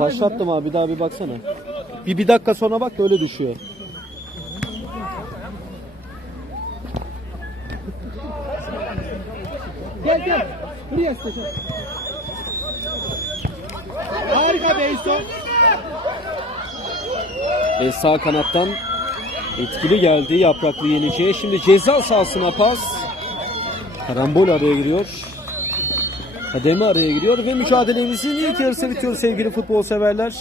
Başlattım abi bir daha bir baksana. Bir bir dakika sonra bak da öyle düşüyor. Gel gel. Buraya istedim. Harika Beyson. E, sağ kanattan etkili geldi yapraklı yeniciye. Şimdi ceza sahasına pas. Karambol araya giriyor. Kademe araya giriyor ve mücadelemizin ilk yarısı bitiyor sevgili futbol severler.